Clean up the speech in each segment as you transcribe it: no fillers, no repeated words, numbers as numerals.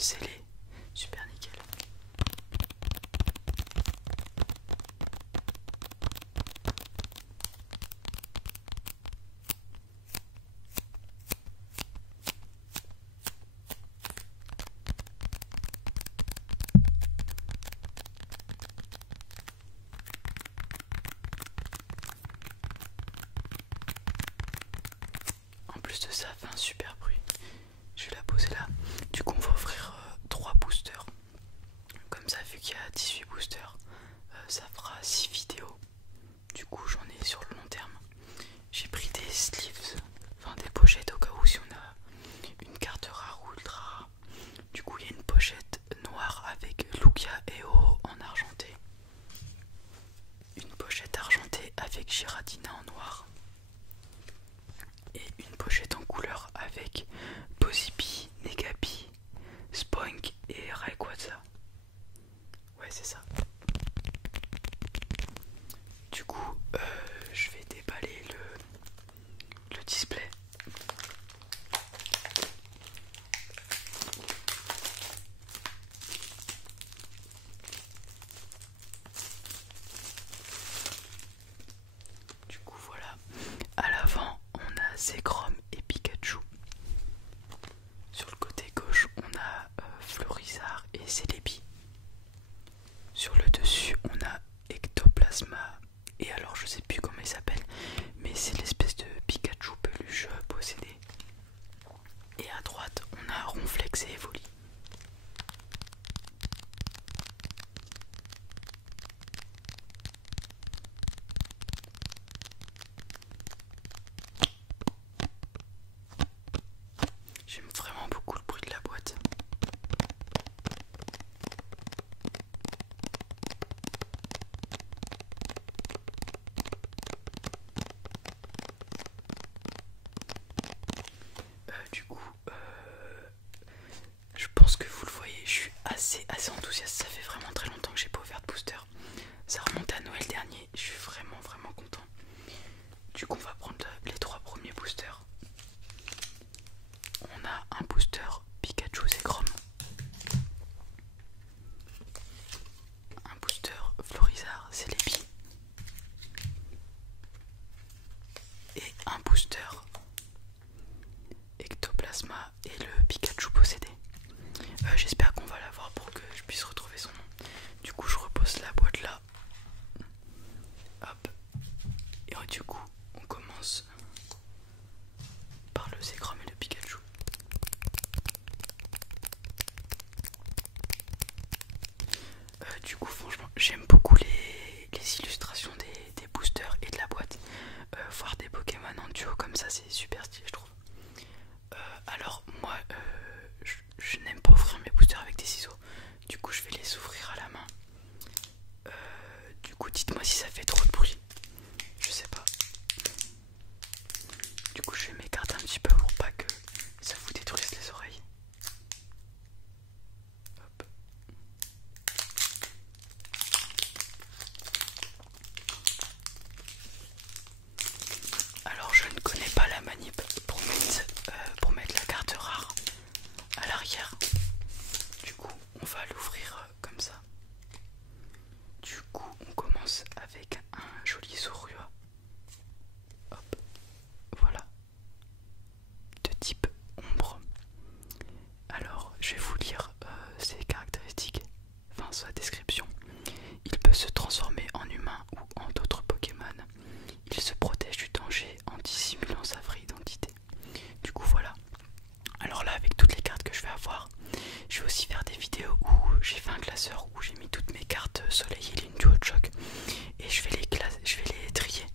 scellé, super nickel. En plus de ça, ça fait un super bruit. Je vais la poser là. Du coup, on va offrir 3 boosters. Comme ça, vu qu'il y a 18 boosters, ça fera 6 vidéos. Du coup, j'en ai sur le long terme. J'ai pris des sleeves, enfin des pochettes au cas où si on a une carte rare ou ultra rare. Du coup, il y a une pochette noire avec Lugia et O en argenté. Une pochette argentée avec Giradina en noir. Et une pochette en couleur avec Pozipi, Negapi, Spoink et Rayquaza. Ouais, c'est ça. Du coup, je vais déballer le display. Du coup, voilà. À l'avant, on a Zekrom et Pikachu. Sur le côté gauche, on a Florizard et Celebi. Sur le dessus, on a Ectoplasma. Et alors, je sais plus comment il s'appelle, mais c'est l'espèce de Pikachu peluche possédé. Et à droite, on a Ronflex et Evoli. J'aime vraiment beaucoup le bruit de la boîte. Du coup, je pense que vous le voyez, je suis assez enthousiaste. Ça fait vraiment très longtemps que j'ai pas ouvert de booster. Ça remonte à Noël dernier. Je suis vraiment content. Du coup, on va prendre les 3 premiers boosters. On a un booster Pikachu Zekrom, un booster Florizard Celebi et un booster Ectoplasma et le Pikachu possédé. J'espère qu'on va l'avoir pour que je puisse retrouver son nom. Du coup, je repose la boîte là. Hop. Et du coup, on commence par le Zekrom et le Pikachu. Du coup, franchement, j'aime beaucoup les illustrations des boosters et de la boîte. Voir des Pokémon en duo comme ça, c'est super stylé, je trouve. Alors, moi, je n'aime pas ouvrir mes boosters avec des ciseaux. Du coup, je vais les ouvrir à la main. Du coup, dites-moi si ça fait trop de bruit. Je sais pas. Du coup, je vais m'écarter un petit peu pour pas que ça vous détruise les oreilles. Hop. Alors, je ne connais pas la manip pour mettre la carte rare à l'arrière. Du coup, on va l'ouvrir comme ça. Du coup, on commence avec un joli Zorua. Hop, voilà. De type ombre. Alors, je vais vous lire ses caractéristiques, enfin sa description. Il peut se transformer en humain ou en d'autres Pokémon. Il se protège du danger en dissimulant sa vraie identité. Du coup, voilà. Alors là, avec toutes les cartes que je vais avoir, je vais aussi faire des vidéos où j'ai fait un classeur où j'ai mis toutes mes cartes soleil et lune du hot choc et je vais les trier.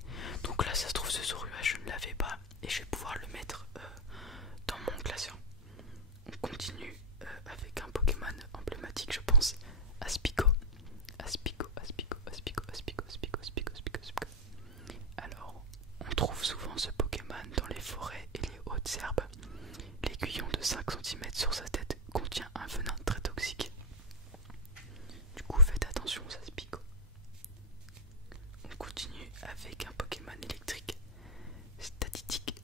Donc là, ça se trouve, ce Zorua, je ne l'avais pas et je vais pouvoir le mettre dans mon classeur. On continue avec un Pokémon emblématique, je pense, Aspico. Alors, on trouve souvent ce Pokémon dans les forêts et les hautes herbes. L'aiguillon de 5 cm sur sa tête contient un venin très toxique. Du coup, faites attention, ça se pique. On continue avec un Pokémon électrique. Statique.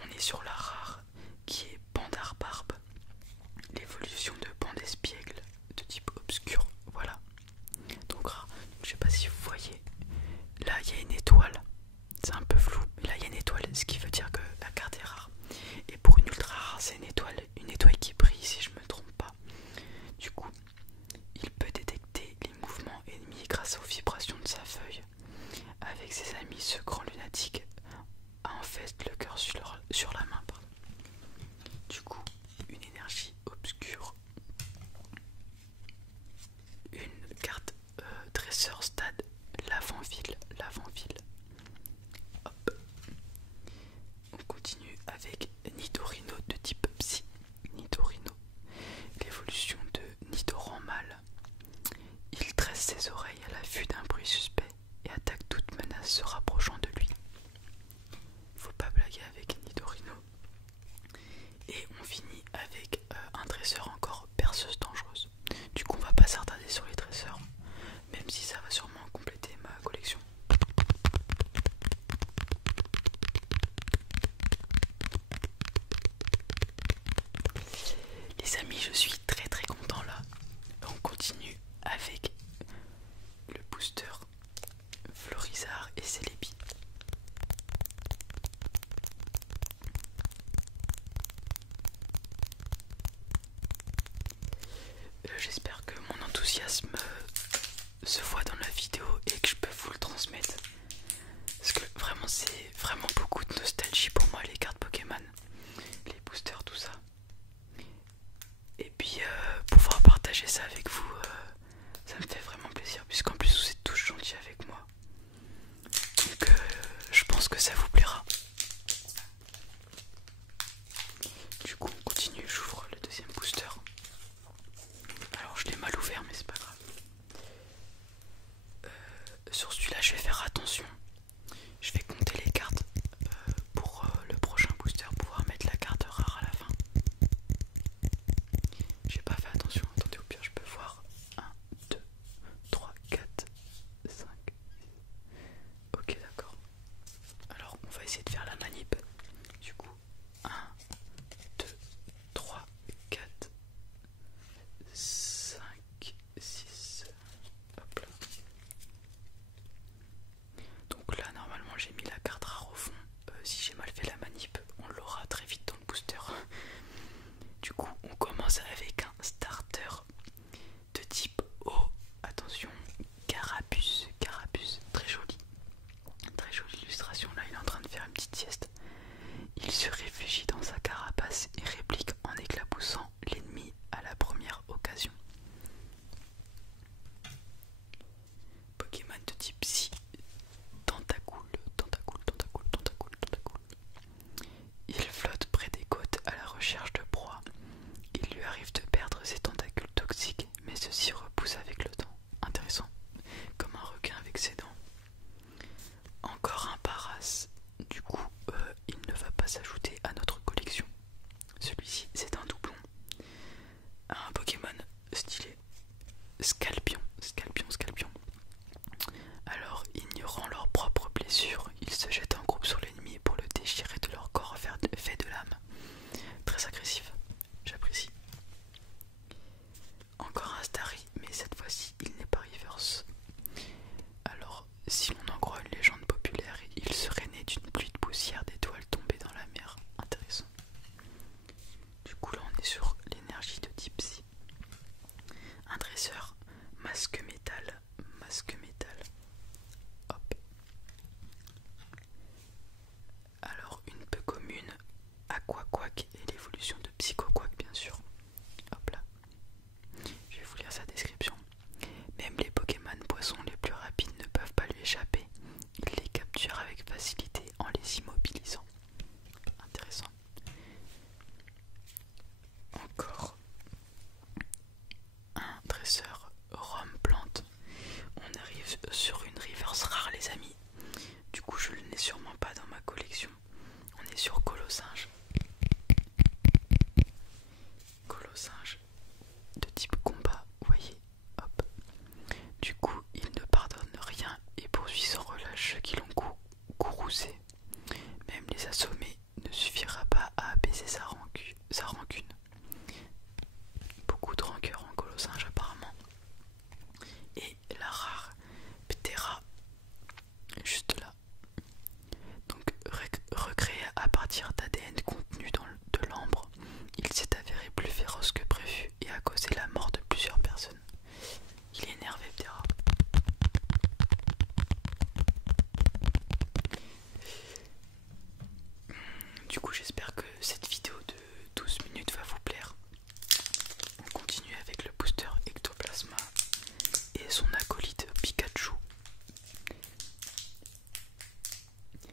on est sur la rare qui est Pandarbarbe, l'évolution de Pandespiègle de type obscur, voilà. Donc rare, je sais pas si vous voyez, là il y a une étoile, c'est un peu flou, mais là il y a une étoile, ce qui veut dire que la carte est rare. Et pour une ultra rare, c'est une étoile qui brille si je me trompe pas. Du coup, il peut détecter les mouvements ennemis grâce aux vibrations de sa feuille. Avec ses amis, ce grand lunatique a en fait le cœur sur la main. Pardon. Du coup, une énergie obscure. Une carte dresseur stade l'avant-ville. Hop. On continue avec Nidorino de type psy. Nidorino. L'évolution de Nidoran mâle. Il tresse ses oreilles à l'affût d'un bruit suspect et attaque toute menace se rapprochant de lui. Faut pas blaguer avec Nidorino. Et on finit avec un dresseur encore, perceuse dangereuse. Du coup on va pas s'attarder sur les dresseurs, même si ça va sûrement compléter ma collection. Les amis, je suis très content là. On continue avec le booster Florizard et Celebi. J'espère que mon enthousiasme se voit dans la vidéo et que je peux vous le transmettre. Parce que vraiment c'est vraiment beaucoup de nostalgie pour moi, les cartes Pokémon, les boosters, tout ça. Et puis pouvoir partager ça avec vous, ça me fait vraiment plaisir, puisqu'en plus vous êtes tous gentils avec moi. Donc je pense que ça vous plaira. Du coup on continue, j'ouvre le deuxième booster. Alors je l'ai mal ouvert mais c'est pas grave. Sur celui-là je vais faire attention. Je vais compter les cartes pour le prochain booster, pouvoir mettre la carte rare à la fin. J'ai pas fait attention, attendez, au pire je peux voir. 1, 2, 3, 4, 5. Ok, d'accord. Alors on va essayer de faire la manip. Du coup, 1, 2, 3, 4, 5, 6. Hop là. Donc là normalement j'ai mis la carte rare au fond. Si j'ai mal fait la manip, on l'aura très vite dans le booster. Du coup on commence avec un starter de type O. Attention, Carapuce, très joli illustration. Là il est en train de faire une petite sieste. Il se réfugie dans sa carapace et réplique en éclaboussant l'ennemi à la première occasion. Pokémon de type Psy, Tentacool. Il flotte près des côtes à la recherche de proies. Il lui arrive de perdre ses tentacules toxiques, mais ceux-ci repoussent avec le temps. Intéressant, comme un requin avec ses dents. Encore un Paras. Du coup, il ne va pas s'ajouter à notre collection. Celui-ci, c'est un doublon. Un Pokémon stylé. Scalpion. Alors, ignorant leurs propres blessures, ils se jettent en groupe sur l'ennemi pour le déchirer de leur corps fait de lame. Très agressif, j'apprécie. Encore un Starry, mais cette fois-ci, il n'est pas reverse. Alors, si l'on en croit une légende populaire, il serait né d'une pluie de poussière d'étoiles tombées dans la mer. Intéressant. Du coup, là, on est sur l'énergie de type Psy. Un dresseur, masque métal. Hop. Alors une peu commune, Aquaquack et l'évolution de Psychoquack bien sûr. Hop là. Je vais vous lire sa description. Même les Pokémon poissons les plus rapides ne peuvent pas lui échapper. Il les capture avec facilité en les immobilisant. Intéressant. Encore un dresseur Rome plante. On arrive sur une reverse rare les amis. Du coup je ne l'ai sûrement pas dans ma collection. On est sur Colossinge. De type combat, vous voyez. Hop. Du coup il ne pardonne rien et poursuit sans relâche ceux qui l'ont courroucé. Même les assommés ne suffirent Du coup j'espère que cette vidéo de 12 minutes va vous plaire. On continue avec le booster Ectoplasma et son acolyte Pikachu.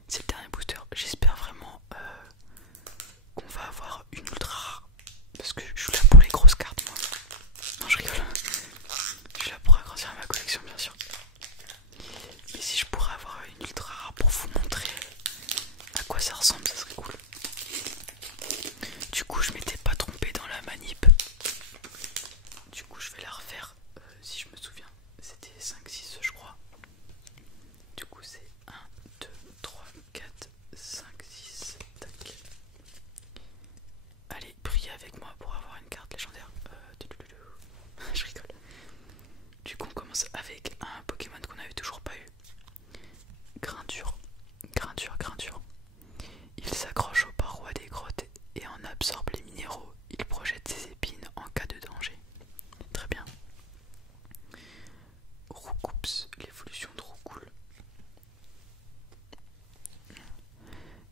C'est le dernier booster. J'espère vraiment qu'on va avoir une ultra rare. Parce que je suis là pour les grosses cartes moi. Non je rigole. Je suis là pour agrandir ma collection bien sûr. Mais si je pourrais avoir une ultra rare pour vous montrer à quoi ça ressemble, ça serait cool. Du coup je m'étais pas trompé dans la manip. Du coup je vais la refaire si je me souviens. C'était 5-6 je crois. Du coup c'est 1, 2, 3, 4, 5, 6, tac. Allez, priez avec moi pour avoir une carte légendaire. Je rigole. Du coup on commence avec un Pokémon qu'on n'avait toujours pas eu. Grindure. Il s'accroche aux parois des grottes et en absorbe les minéraux. Il projette ses épines en cas de danger. Très bien. Roucoups, l'évolution de Roucoule.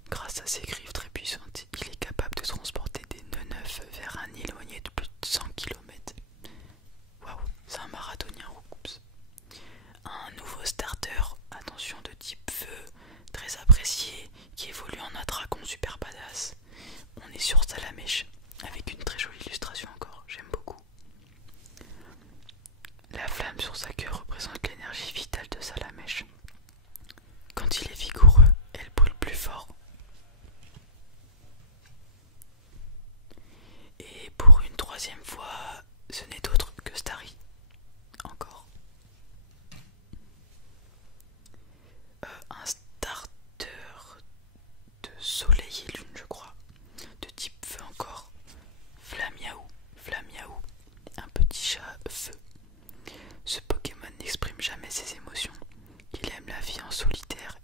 Grâce à ses griffes très puissantes, il est capable de transporter des nœuds neufs vers un île éloigné de plus de 100 km. Waouh, c'est un marathonien Roucoups. Un nouveau starter, attention, de type feu, très apprécié, qui évolue en un dragon super badass. On est sur Salamèche, avec une très jolie illustration encore, j'aime beaucoup. La flamme sur sa queue représente l'énergie vitale de Salamèche. Quand il est vigoureux, elle brûle plus fort. Et pour une troisième fois, ce n'est autre que Starry. Encore. Un starter de soleil et lune je crois. De type feu encore. Flamiaou, un petit chat feu. Ce Pokémon n'exprime jamais ses émotions. Il aime la vie en solitaire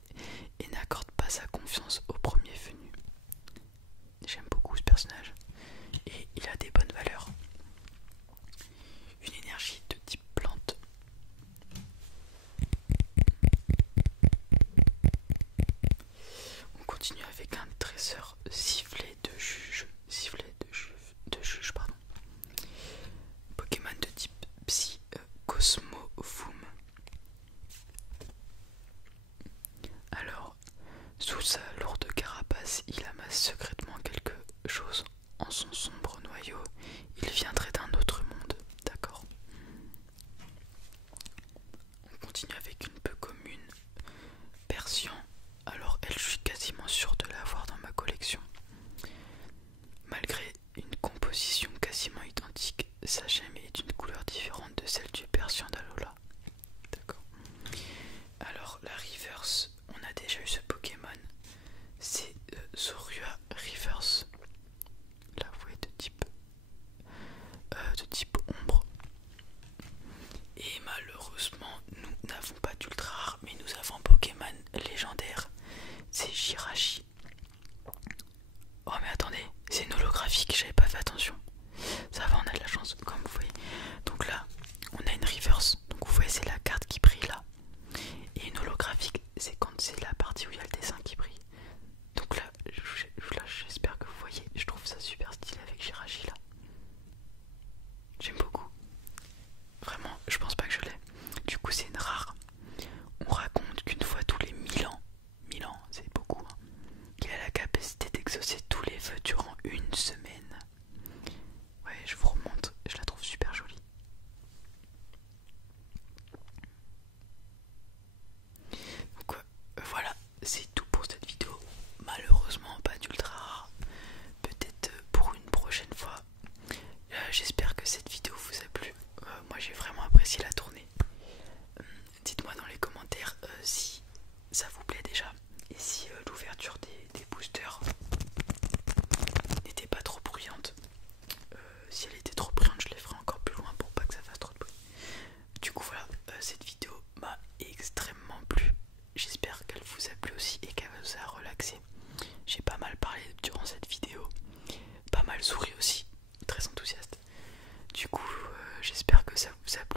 et n'accorde pas sa confiance au premier venu. J'aime beaucoup ce personnage et il a des bonnes valeurs. Une énergie de type plante. On continue avec un dresseur sifflet de juge. Pardon. Pokémon de type psy, Cosmovoom. Alors, sous sa lourde carapace, il amasse secrètement quelque chose en son sombre noyau. Il viendrait d'un autre monde, d'accord. On continue avec une peu commune, Persian. Alors elle, je suis quasiment sûr de l'avoir dans ma collection. Malgré une composition quasiment identique, sa gemme est d'une couleur différente de celle du Persian d'Alola. D'accord. Alors la reverse, on a déjà eu ce Pokémon, c'est Zorua Reverse. La voix est de type ombre. Et malheureusement, nous n'avons pas d'ultra rare, mais nous avons un Pokémon légendaire, c'est Jirachi. Oh mais attendez, c'est une holographique, j'avais pas fait attention. Ça va, on a de la chance, comme vous voyez. Donc là, on a une reverse. Donc vous voyez, c'est la carte qui brille là. Et une holographique, c'est quand c'est la partie où il y a le dessin qui brille. Donc là, j'espère que vous voyez. Je trouve ça super stylé avec Jirachi là. J'aime beaucoup. Vraiment, je pense pas que je l'ai. Du coup, c'est une rare. On raconte qu'une fois tous les 1000 ans, c'est beaucoup, hein, qu'il a la capacité d'exaucer tous les vœux durant une semaine. Ouais, je vous remonte, je la trouve super jolie. Donc voilà, c'est tout pour cette vidéo. Malheureusement, pas d'ultra rare. Peut-être pour une prochaine fois. J'espère que cette vidéo vous a plu. Moi, j'ai vraiment apprécié la tournée. Dites-moi dans les commentaires si ça vous plaît déjà et si l'ouverture des boosters n'était pas trop bruyante. Si elle était trop bruyante, je les ferai encore plus loin pour pas que ça fasse trop de bruit. Du coup voilà, cette vidéo m'a extrêmement plu. J'espère qu'elle vous a plu aussi et qu'elle vous a relaxé. J'ai pas mal parlé durant cette vidéo, pas mal souri aussi, très enthousiaste. Du coup j'espère que ça vous a plu.